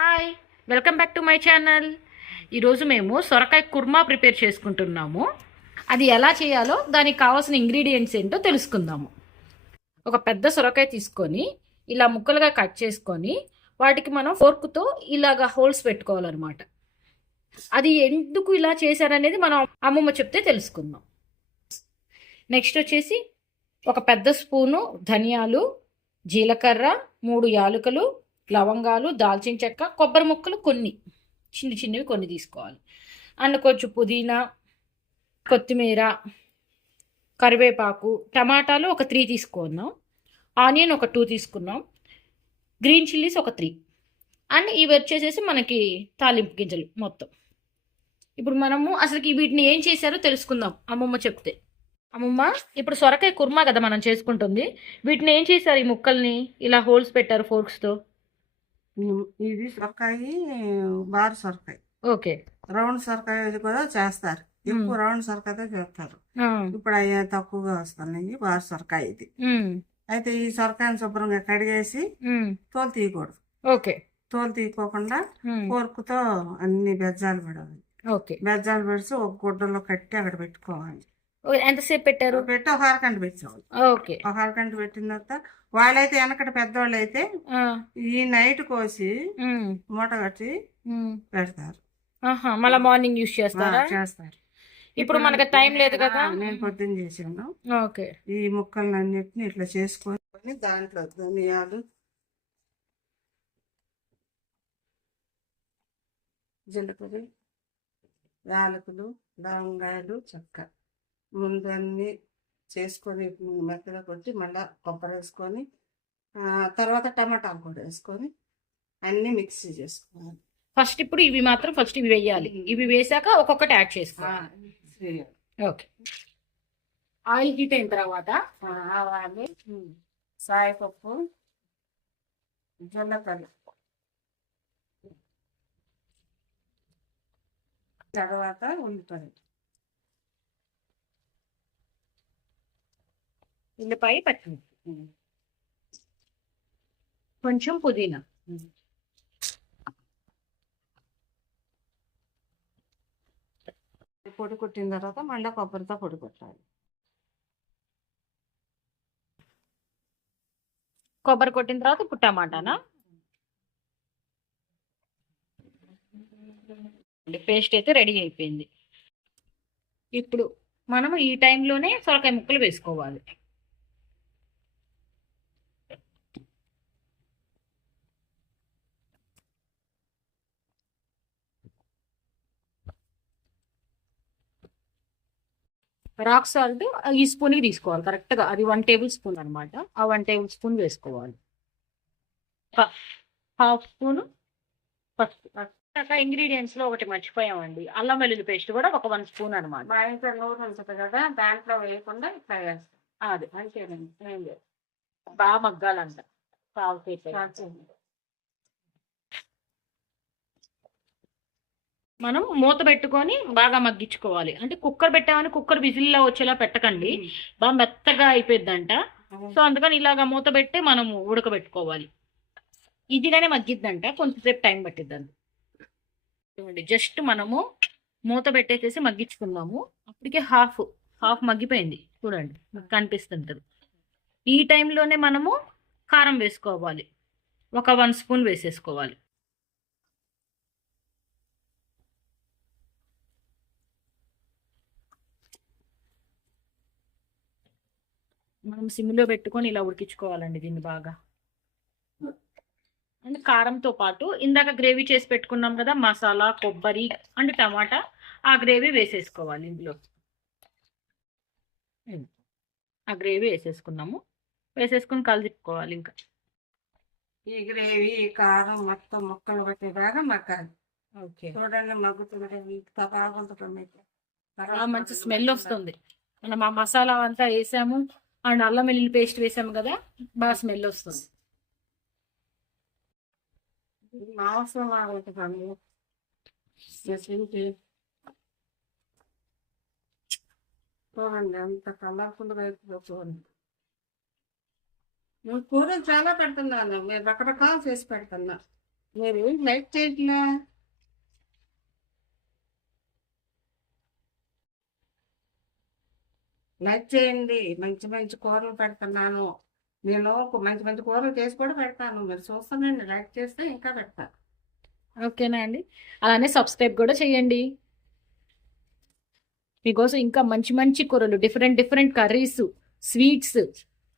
Hi welcome back to my channel. ఈరోజు మేము సొరకాయ కుర్మా ప్రిపేర్ చేసుకుంటున్నాము. అది ఎలా చేయాలో దానికి కావాల్సిన ఇంగ్రీడియంట్స్ ఏంటో తెలుసుకుందాము. ఒక పెద్ద సొరకాయ తీసుకొని ఇలా ముక్కలుగా కట్ చేసుకొని వాటికి మనం ఫోర్క్తో ఇలాగ హోల్స్ పెట్టుకోవాలన్నమాట. అది ఎందుకు ఇలా చేశారనేది మనం అమ్మమ్మ చెప్తే తెలుసుకుందాం. నెక్స్ట్ వచ్చేసి ఒక పెద్ద స్పూను ధనియాలు జీలకర్ర మూడు యాలకులు లవంగాలు దాల్చిన చెక్క కొబ్బరి ముక్కలు కొన్ని. చిన్న చిన్నవి కొన్ని తీసుకోవాలి. అండ్ కొంచెం పుదీనా కొత్తిమీర కరివేపాకు టమాటాలు ఒక త్రీ తీసుకున్నాం. ఆనియన్ ఒక టూ తీసుకున్నాం. గ్రీన్ చిల్లీస్ ఒక త్రీ. అండ్ ఇవి వచ్చేసేసి మనకి తాలింపు గింజలు మొత్తం. ఇప్పుడు మనము అసలుకి వీటిని ఏం చేశారో తెలుసుకుందాం. అమ్మమ్మ చెప్తే. అమ్మమ్మ ఇప్పుడు సొరకాయ కుర్మా కదా మనం చేసుకుంటుంది. వీటిని ఏం చేశారు ఈ ముక్కల్ని? ఇలా హోల్స్ పెట్టారు ఫోర్క్స్తో. ఇది సొరకాయ బారు సొరకాయ. ఓకే. రౌండ్ సొరకాయ కూడా చేస్తారు. ఎక్కువ రౌండ్ సొరకాయతో చేస్తారు. ఇప్పుడు అవి తక్కువగా వస్తున్నాయి బారు సొరకాయ ఇది. అయితే ఈ సొరకాయని శుభ్రంగా కడిగేసి తోలు తీయకూడదు. ఓకే. తోలు తీయకోకుండా కోరుకుతో అన్ని బెజ్జాలు పడాలి ఓకే. బెజ్జాలు పెడిసి ఒక గుడ్డలో కట్టి అక్కడ పెట్టుకోవాలి. ఎంతసేపు పెట్టారు? పెట్టి ఒక అరగంట పెట్టేవాళ్ళు. ఓకే. ఒక అరగంట పెట్టిన తర్వాత వాళ్ళైతే వెనకటి పెద్దవాళ్ళు అయితే ఈ నైట్ కోసి మూట కట్టి పెడతారు. మళ్ళీ మార్నింగ్ యూస్ చేస్తారా? చేస్తారు. ఇప్పుడు మనకి టైం లేదు కదా? నేను పొద్దున్న చేశాను. ఓకే. ఈ ముక్కలను అన్నిటిని ఇట్లా చేసుకొని దాంట్లో ధనియాలు జీలకర్ర యాలకులు లవంగాయలు చెక్క. ముందు అన్ని చేసుకొని మెత్తగా కొట్టి మళ్ళీ కొబ్బరి వేసుకొని తర్వాత టమాటాలు కూడా వేసుకొని అన్ని మిక్సీ చేసుకోవాలి. ఫస్ట్ ఇప్పుడు ఇవి మాత్రం ఫస్ట్ ఇవి వేయాలి. ఇవి వేసాక ఒక్కొక్కటి యాడ్ చేసుకోవాలి. ఓకే. ఆయిల్ హీట్ అయిన తర్వాత ఆవాలు సాయపప్పు జీలకర్ర. తర్వాత ఉల్లిపాయ ఉల్లిపాయ పచ్చిమిర్చి కొంచెం పుదీనా. పొడి కొట్టిన తర్వాత మళ్ళీ కొబ్బరితో పొడి కొట్టాలి. కొబ్బరి కొట్టిన తర్వాత ఇప్పుడు టమాటానా? పేస్ట్ అయితే రెడీ అయిపోయింది. ఇప్పుడు మనం ఈ టైంలోనే సొరకాయ ముక్కలు వేసుకోవాలి. రాక్ సాల్ట్ ఈ స్పూన్కి తీసుకోవాలి. కరెక్ట్గా అది వన్ టేబుల్ స్పూన్ అనమాట ఆ వన్ టేబుల్ స్పూన్ వేసుకోవాలి. హాఫ్ స్పూన్ పసుపు. ఇంగ్రీడియంట్స్లో ఒకటి మర్చిపోయామండి. అల్లం వెల్లుల్లి పేస్ట్ కూడా ఒక వన్ స్పూన్ అనమాట నూనె ఉంటుంది కదా దాంట్లో వేయకుండా ఇట్లా వేస్తాం అది అంతేనండి. ఏం లేదు. బాగా మగ్గాలంట. పావు మనం మూత పెట్టుకొని బాగా మగ్గించుకోవాలి. అంటే కుక్కర్ పెట్టామని కుక్కర్ విజిల్లో వచ్చేలా పెట్టకండి. బాగా మెత్తగా అయిపోద్దంట సో అందుకని ఇలాగా మూత పెట్టి మనము ఉడకబెట్టుకోవాలి. ఇదిగానే మగ్గిద్దంట. కొంచెంసేపు టైం పట్టిద్దంట. చూడండి జస్ట్ మనము మూత పెట్టేసేసి మగ్గించుకుందాము అప్పటికే హాఫ్ హాఫ్ మగ్గిపోయింది. చూడండి కనిపిస్తుంటది. ఈ టైంలోనే మనము కారం వేసుకోవాలి. ఒక వన్ స్పూన్ వేసేసుకోవాలి. మనం సిమ్లో పెట్టుకొని ఇలా ఉడికించుకోవాలండి దీన్ని బాగా. అండ్ కారంతో పాటు ఇందాక గ్రేవీ చేసి పెట్టుకున్నాం కదా మసాలా కొబ్బరి అండ్ టమాటా ఆ గ్రేవీ వేసేసుకోవాలి ఇందులో. ఆ గ్రేవీ వేసేసుకున్నాము. వేసేసుకుని కలిదిప్పుకోవాలి ఇంకా. ఈ గ్రేవీ కారం మొత్తం ముక్కలు పట్టేదాకా మగ్గాలి. ఓకే. చూడండి మగ్గుతుంది బాగుంటుంది మంచి స్మెల్ వస్తుంది. మనం ఆ మసాలా అంతా వేసాము అండ్ అల్లం వెల్లుల్లి పేస్ట్ వేసాము కదా బాగా స్మెల్ వస్తుంది. మాంసం చూడండి అంత కలర్ఫుల్గా అయిపోతుందో చూడండి. కూరలు చాలా పెడుతున్నాను మీరు రకరకాలు చేసి పెడుతున్నా. మీరు లైక్ చేయట్లే? లైక్ చేయండి. మంచి మంచి కూరలు పెడుతున్నాను. నేను ఒక మంచి మంచి కూరలు చేసి కూడా పెడతాను. మీరు చూస్తానండి. లైక్ చేస్తే ఇంకా పెడతా ఓకేనా అండి? అలానే సబ్స్క్రైబ్ కూడా చేయండి. మీకోసం ఇంకా మంచి మంచి కూరలు different different curries sweets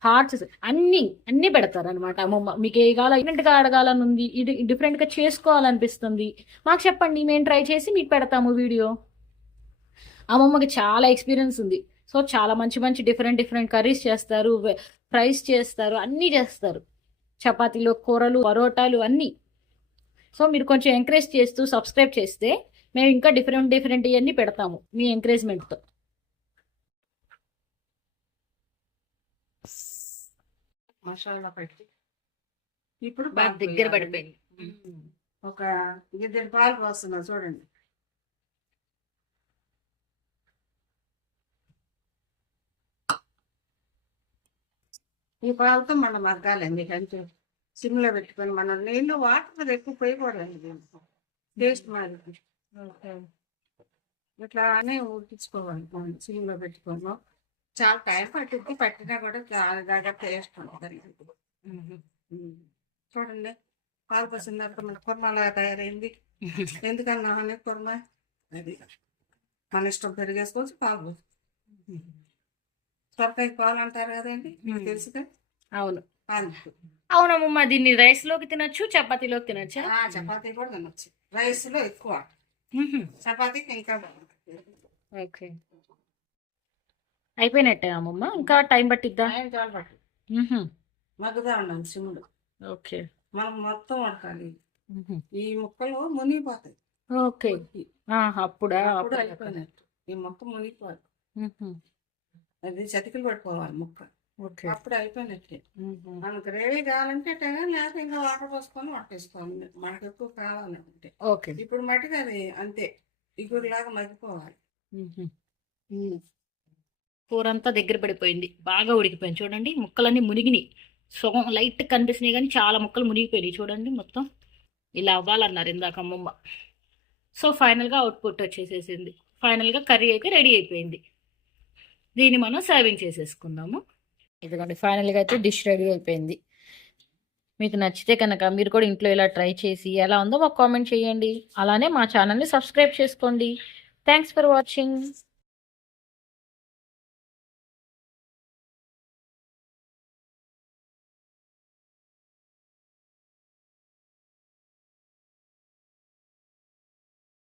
hots అన్నీ అన్నీ పెడతారు అనమాట అమ్మమ్మ మీకు ఏ కావాలో డిఫరెంట్గా అడగాలని ఉంది ఇది డిఫరెంట్గా చేసుకోవాలనిపిస్తుంది. మాకు చెప్పండి. మేము ట్రై చేసి మీకు పెడతాము వీడియో. అమ్మమ్మకి చాలా ఎక్స్పీరియన్స్ ఉంది. సో చాలా మంచి మంచి డిఫరెంట్ డిఫరెంట్ కర్రీస్ చేస్తారు ఫ్రైస్ చేస్తారు అన్నీ చేస్తారు. చపాతీలు కూరలు పరోటాలు అన్నీ. సో మీరు కొంచెం ఎంకరేజ్ చేస్తూ సబ్స్క్రైబ్ చేస్తే మేము ఇంకా డిఫరెంట్ డిఫరెంట్ ఇవన్నీ పెడతాము మీ ఎంకరేజ్మెంట్తో మసాలా పెట్టి. ఇప్పుడు బాగా దగ్గర. పడిపోయింది. ఒక గిద్దెడు పాలు పోస్తున్నా చూడండి. ఈ పాలతో మనం మగ్గాలండి కొంచెం సిమ్లో పెట్టుకొని మనం నీళ్ళు వాటర్ ఎక్కువ పోయకూడదండి దీంట్లో టేస్ట్ మారి ఇట్లా అని ఉడికించుకోవాలి మనం సిమ్లో పెట్టుకోను చాలా టైం పట్టింది పట్టినా కూడా చాలా బాగా టేస్ట్ ఉంటుంది. చూడండి పాలు పోసిన తర్వాత మన కుర్మ అలా తయారైంది. ఎందుకన్నా అనే కుర్మ? అది మన ఇష్టం పెరిగేసుకోవచ్చు పాలు సొరకాయ పాలు అంటారు కదండి. తెలుసుగా? అవును. పాలు. అవునమ్మమ్మ దీన్ని రైస్లోకి తినొచ్చు చపాతీలోకి తినొచ్చా? ఆ, చపాతీ కూడా తినొచ్చు. రైస్లో ఎక్కువ. చపాతీకి ఇంకా ఓకే. అయిపోయినట్టే అమ్మమ్మ? ఇంకా టైం పట్టిద్దా? మగ్గుదా ఉండాలి సిమ్లో ఓకే. మనం మొత్తం ఉడకాలి ఈ ముక్కలు మునిగిపోతాయి. ఓకే. అప్పుడా? అప్పుడు అయిపోయినట్టు. ఈ ముక్క మునిగిపోవాలి అది చతికిలు పట్టుకోవాలి ముక్క. ఓకే. అప్పుడు అయిపోయినట్టే. మనకు గ్రేవీ కావాలంటే టైం లేకపోతే ఇంకా వాటర్ పోసుకొని పట్టేసుకోవాలి. మనకు ఎక్కువ కావాలంటే ఓకే. ఇప్పుడు మటుకు అది అంతే. ఇగురులాగా మగ్గిపోవాలి. కూర అంతా దగ్గర పడిపోయింది. బాగా ఉడికిపోయింది. చూడండి ముక్కలన్నీ మునిగినాయి. సగం లైట్ కనిపిస్తున్నాయి కానీ చాలా ముక్కలు మునిగిపోయినాయి. చూడండి మొత్తం. ఇలా అవ్వాలన్నారు ఇందాక అమ్మమ్మ. సో ఫైనల్గా అవుట్పుట్ వచ్చేసేసింది. ఫైనల్గా కర్రీ అయితే రెడీ అయిపోయింది. దీన్ని మనం సర్వింగ్ చేసేసుకుందాము. ఇదిగోండి ఫైనల్గా అయితే డిష్ రెడీ అయిపోయింది. మీకు నచ్చితే కనుక మీరు కూడా ఇంట్లో ఇలా ట్రై చేసి ఎలా ఉందో మాకు కామెంట్ చేయండి. అలానే మా ఛానల్ని సబ్స్క్రైబ్ చేసుకోండి. Thanks for watching.